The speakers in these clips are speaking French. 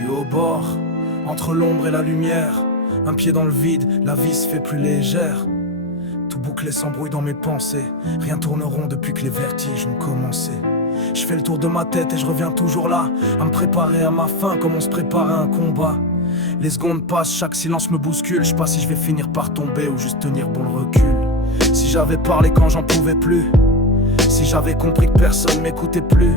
suis au bord, entre l'ombre et la lumière. Un pied dans le vide, la vie se fait plus légère. Tout bouclé s'embrouille dans mes pensées. Rien tourne rond depuis que les vertiges ont commencé. Je fais le tour de ma tête et je reviens toujours là, à me préparer à ma fin comme on se prépare à un combat. Les secondes passent, chaque silence me bouscule. Je sais pas si je vais finir par tomber ou juste tenir bon le recul. Si j'avais parlé quand j'en pouvais plus, si j'avais compris que personne m'écoutait plus,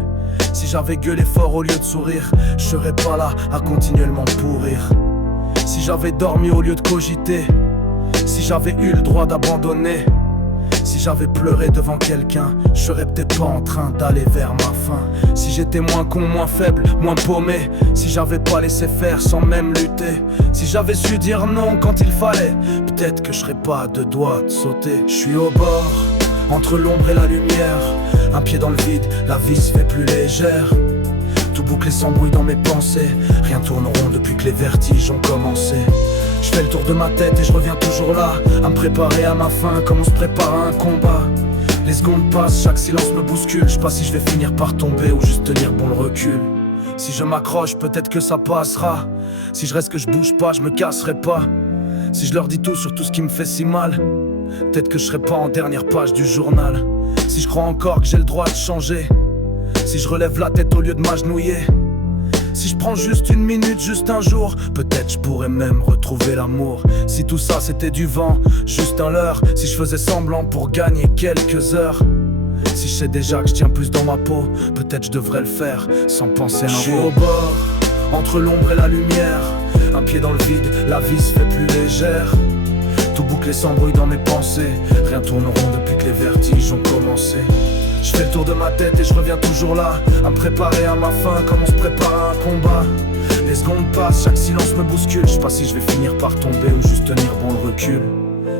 si j'avais gueulé fort au lieu de sourire, je serais pas là à continuellement pourrir. Si j'avais dormi au lieu de cogiter, si j'avais eu le droit d'abandonner, si j'avais pleuré devant quelqu'un, je serais peut-être pas en train d'aller vers ma fin. Si j'étais moins con, moins faible, moins paumé, si j'avais pas laissé faire sans même lutter, si j'avais su dire non quand il fallait, peut-être que je serais pas à deux doigts de sauter. Je suis au bord, entre l'ombre et la lumière, un pied dans le vide, la vie se fait plus légère. Tout bouclé s'embrouille dans mes pensées, rien tourne rond depuis que les vertiges ont commencé. Je fais le tour de ma tête et je reviens toujours là, à me préparer à ma fin comme on se prépare à un combat. Les secondes passent, chaque silence me bouscule. Je sais pas si je vais finir par tomber ou juste tenir bon le recul. Si je m'accroche, peut-être que ça passera. Si je reste que je bouge pas, je me casserai pas. Si je leur dis tout sur tout ce qui me fait si mal, peut-être que je serai pas en dernière page du journal. Si je crois encore que j'ai le droit de changer, si je relève la tête au lieu de m'agenouiller, si je prends juste une minute, juste un jour, peut-être je pourrais même retrouver l'amour. Si tout ça c'était du vent, juste un leurre, si je faisais semblant pour gagner quelques heures, si je sais déjà que je tiens plus dans ma peau, peut-être je devrais le faire sans penser un mot. Je suis au bord, entre l'ombre et la lumière, un pied dans le vide, la vie se fait plus légère. Tout bouclé s'embrouille dans mes pensées, rien tourne rond depuis que les vertiges ont commencé. Je fais le tour de ma tête et je reviens toujours là, à me préparer à ma fin comme on se prépare à un combat. Les secondes passent, chaque silence me bouscule. Je sais pas si je vais finir par tomber ou juste tenir bon le recul.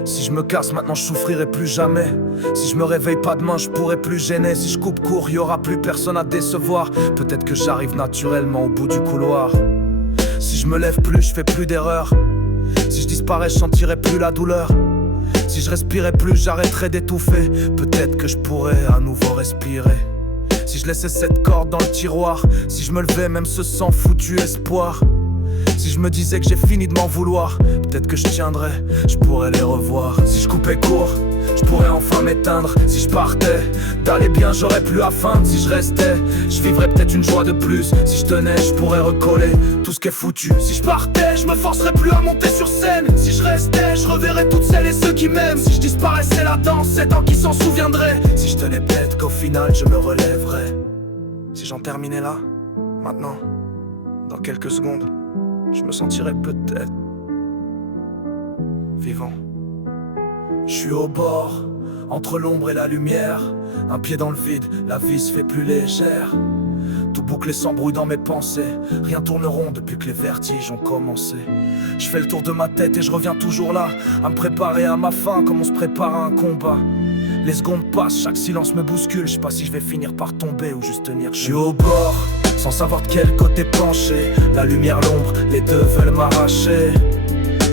Si je me casse maintenant je souffrirai plus jamais. Si je me réveille pas demain je pourrai plus gêner. Si je coupe court y aura plus personne à décevoir. Peut-être que j'arrive naturellement au bout du couloir. Si je me lève plus je fais plus d'erreurs. Si je disparais je sentirai plus la douleur. Si je respirais plus, j'arrêterais d'étouffer. Peut-être que je pourrais à nouveau respirer. Si je laissais cette corde dans le tiroir, si je me levais même ce sang foutu espoir, si je me disais que j'ai fini de m'en vouloir, peut-être que je tiendrais, je pourrais les revoir. Si je coupais court, je pourrais enfin m'éteindre. Si je partais, d'aller bien j'aurais plus à feindre. Si je restais, je vivrais peut-être une joie de plus. Si je tenais, je pourrais recoller tout ce qui est foutu. Si je partais, je me forcerais plus à monter sur scène. Si je restais, je reverrais toutes celles et ceux qui m'aiment. Si je disparaissais la danse, c'est tant qui s'en souviendrait. Si je tenais peut-être qu'au final je me relèverais. Si j'en terminais là, maintenant, dans quelques secondes, je me sentirais peut-être vivant. Je suis au bord, entre l'ombre et la lumière, un pied dans le vide, la vie se fait plus légère. Tout bouclé s'embrouille dans mes pensées, rien tourne rond depuis que les vertiges ont commencé. Je fais le tour de ma tête et je reviens toujours là, à me préparer à ma fin comme on se prépare à un combat. Les secondes passent, chaque silence me bouscule. Je sais pas si je vais finir par tomber ou juste tenir. Je suis au bord, sans savoir de quel côté pencher. La lumière, l'ombre, les deux veulent m'arracher.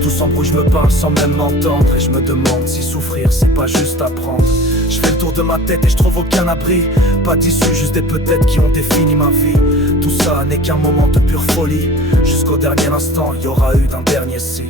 Tout s'embrouille, je me parle sans même m'entendre. Et je me demande si souffrir c'est pas juste apprendre. Je fais le tour de ma tête et je trouve aucun abri. Pas d'issue, juste des peut-être qui ont défini ma vie. Tout ça n'est qu'un moment de pure folie. Jusqu'au dernier instant, il y aura eu d'un dernier si.